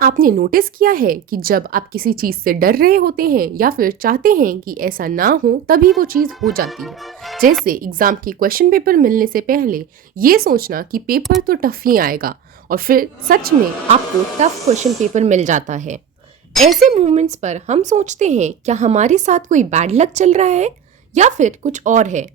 आपने नोटिस किया है कि जब आप किसी चीज से डर रहे होते हैं या फिर चाहते हैं कि ऐसा ना हो तभी वो चीज हो जाती है। जैसे एग्जाम की क्वेश्चन पेपर मिलने से पहले ये सोचना कि पेपर तो टफ ही आएगा और फिर सच में आपको टफ क्वेश्चन पेपर मिल जाता है। ऐसे मोमेंट्स पर हम सोचते हैं क्या हमारे साथ कोई बैड लक चल रहा है या फिर कुछ और है।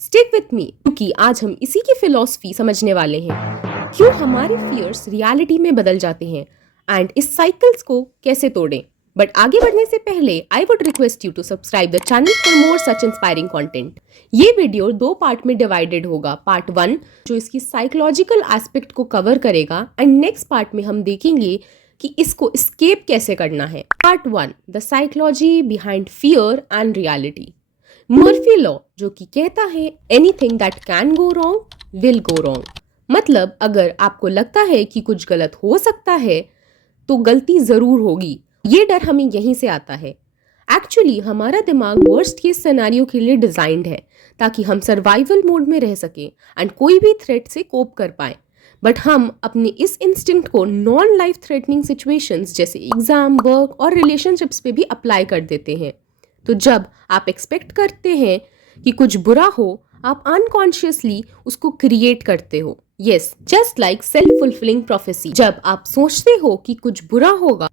स्टिक विथ मी क्योंकि आज हम इसी की फिलॉसफी समझने वाले हैं, क्यों हमारे फियर्स रियलिटी में बदल जाते हैं एंड इस साइकिल्स को कैसे तोड़ें। बट आगे बढ़ने से पहले I would request you to subscribe the channel for more such inspiring content. ये वीडियो 2 पार्ट में डिवाइडेड होगा। पार्ट 1 जो इसकी साइकोलॉजिकल एस्पेक्ट को कवर करेगा एंड नेक्स्ट पार्ट में हम देखेंगे कि इसको एस्केप कैसे करना है। Part 1 the psychology behind fear and reality. Murphy law जो कि कहता है anything that can go wrong will go wrong. मतलब अगर आपको लगता है कि कुछ गलत हो सकता है तो गलती जरूर होगी। ये डर हमें यहीं से आता है। एक्चुअली हमारा दिमाग वर्स्ट केस सिनेरियो के लिए डिजाइंड है ताकि हम सर्वाइवल मोड में रह सकें एंड कोई भी थ्रेट से कोप कर पाए। बट हम अपने इस इंस्टिंक्ट को नॉन लाइफ थ्रेटनिंग सिचुएशंस जैसे एग्जाम, वर्क और रिलेशनशिप्स पे भी अप्लाई कर देते हैं। तो जब आप एक्सपेक्ट करते हैं कि कुछ बुरा हो, आप अनकॉन्शियसली उसको क्रिएट करते हो। Yes, just like self fulfilling prophecy. जब आप सोचते हो कि कुछ बुरा होगा,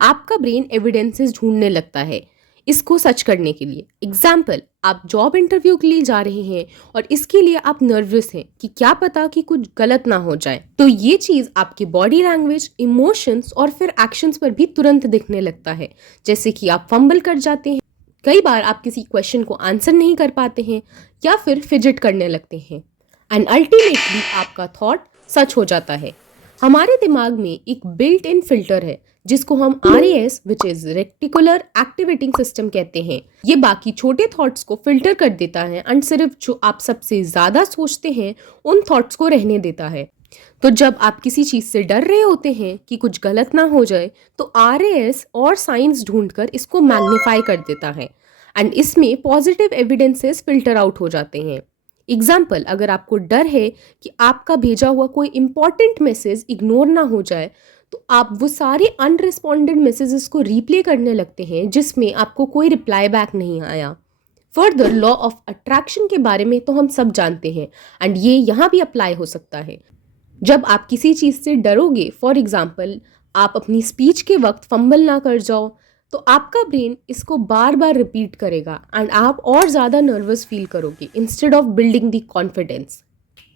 आपका ब्रेन एविडेंसेस ढूंढने लगता है इसको सच करने के लिए। एग्जाम्पल, आप जॉब इंटरव्यू के लिए जा रहे हैं और इसके लिए आप नर्वस हैं कि क्या पता कि कुछ गलत ना हो जाए। तो ये चीज आपके बॉडी लैंग्वेज, इमोशंस और फिर एक्शंस पर भी तुरंत दिखने लगता है। जैसे कि आप फंबल कर जाते हैं, कई बार आप किसी क्वेश्चन को आंसर नहीं कर पाते हैं या फिर फिजिट करने लगते हैं एंड अल्टीमेटली आपका थॉट सच हो जाता है। हमारे दिमाग में एक बिल्ट इन फिल्टर है जिसको हम RAS which is reticular activating system कहते हैं। ये बाकी छोटे थॉट्स को फिल्टर कर देता है एंड सिर्फ जो आप सबसे ज्यादा सोचते हैं उन थॉट्स को रहने देता है। तो जब आप किसी चीज से डर रहे होते हैं कि कुछ गलत ना हो जाए तो RAS और साइंस ढूंढकर इसको मैग्नीफाई कर देता है एंड इसमें पॉजिटिव एविडेंसेस फिल्टर आउट हो जाते हैं। एग्जाम्पल, अगर आपको डर है कि आपका भेजा हुआ कोई इंपॉर्टेंट मैसेज इग्नोर ना हो जाए तो आप वो सारे अनरिस्पॉन्डेड मैसेजेस को रिप्ले करने लगते हैं जिसमें आपको कोई रिप्लाई बैक नहीं आया। फर्दर, लॉ ऑफ अट्रैक्शन के बारे में तो हम सब जानते हैं एंड ये यहाँ भी अप्लाई हो सकता है। जब आप किसी चीज़ से डरोगे, फॉर एग्जाम्पल आप अपनी स्पीच के वक्त फंबल ना कर जाओ, तो आपका ब्रेन इसको बार बार रिपीट करेगा एंड आप और ज़्यादा नर्वस फील करोगे instead of building the confidence.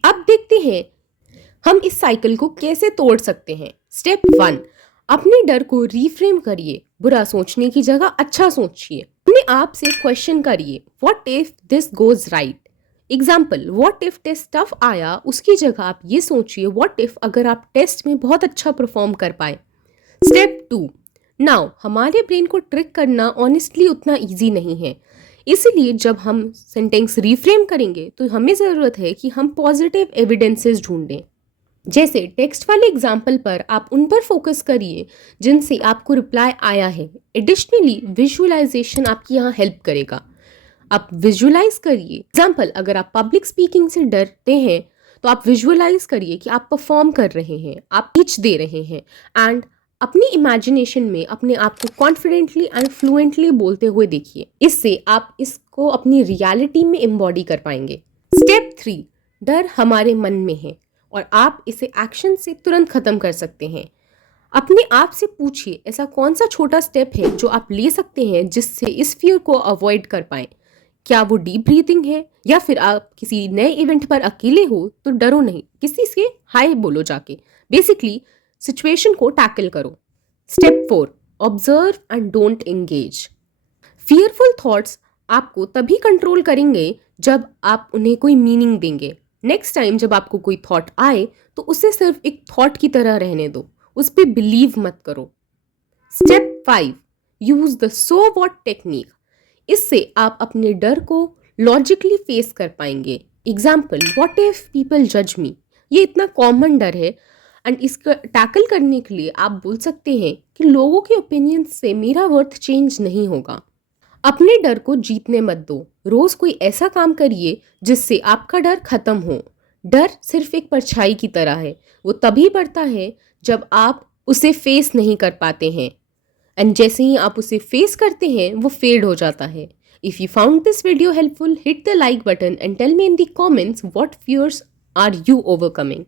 अब देखते हैं हम इस साइकिल को कैसे तोड़ सकते हैं। स्टेप 1, अपने डर को रीफ्रेम करिए। बुरा सोचने की जगह अच्छा सोचिए। अपने आप से क्वेश्चन करिए, what if this goes right. Example, what if test tough आया, उसकी जगह आप ये सोचिए व्हाट इफ अगर आप टेस्ट में बहुत अच्छा परफॉर्म कर पाए। स्टेप 2, नाउ हमारे ब्रेन को ट्रिक करना ऑनेस्टली उतना ईजी नहीं है, इसीलिए जब हम सेंटेंस रीफ्रेम करेंगे तो हमें ज़रूरत है कि हम पॉजिटिव एविडेंसेस ढूंढें। जैसे टेक्स्ट वाले एग्जाम्पल पर आप उन पर फोकस करिए जिनसे आपको रिप्लाई आया है। एडिशनली विजुअलाइजेशन आपकी यहाँ हेल्प करेगा। आप विजुअलाइज करिए। एग्जाम्पल, अगर आप पब्लिक स्पीकिंग से डरते हैं तो आप विजुअलाइज करिए कि आप परफॉर्म कर रहे हैं, आप स्पीच दे रहे हैं एंड अपनी इमेजिनेशन में अपने आप को कॉन्फिडेंटली एंड फ्लुएंटली बोलते हुए देखिए। इससे आप इसको अपनी रियलिटी में एम्बॉडी कर पाएंगे। स्टेप 3, डर हमारे मन में है और आप इसे एक्शन से तुरंत खत्म कर सकते हैं। अपने आप से पूछिए ऐसा कौन सा छोटा स्टेप है जो आप ले सकते हैं जिससे इस फियर को अवॉइड कर पाएं। क्या वो डीप ब्रीथिंग है या फिर आप किसी नए इवेंट पर अकेले हो तो डरो नहीं, किसी से हाय बोलो जाके। बेसिकली सिचुएशन को टैकल करो। Step 4, observe and don't engage. Fearful thoughts आपको तभी कंट्रोल करेंगे जब आप उन्हें कोई मीनिंग देंगे। नेक्स्ट टाइम जब आपको कोई थॉट आए तो उसे सिर्फ एक थॉट की तरह रहने दो, उस पर बिलीव मत करो। Step 5, use the so what technique. इससे आप अपने डर को लॉजिकली फेस कर पाएंगे। एग्जाम्पल, व्हाट इफ पीपल जज मी। ये इतना कॉमन डर है एंड इसका टैकल करने के लिए आप बोल सकते हैं कि लोगों के ओपिनियन से मेरा वर्थ चेंज नहीं होगा। अपने डर को जीतने मत दो। रोज कोई ऐसा काम करिए जिससे आपका डर खत्म हो। डर सिर्फ एक परछाई की तरह है, वो तभी बढ़ता है जब आप उसे फेस नहीं कर पाते हैं, एंड जैसे ही आप उसे फेस करते हैं वो फेड हो जाता है। If you found this video helpful, hit the like button and tell me in the comments what fears are you overcoming.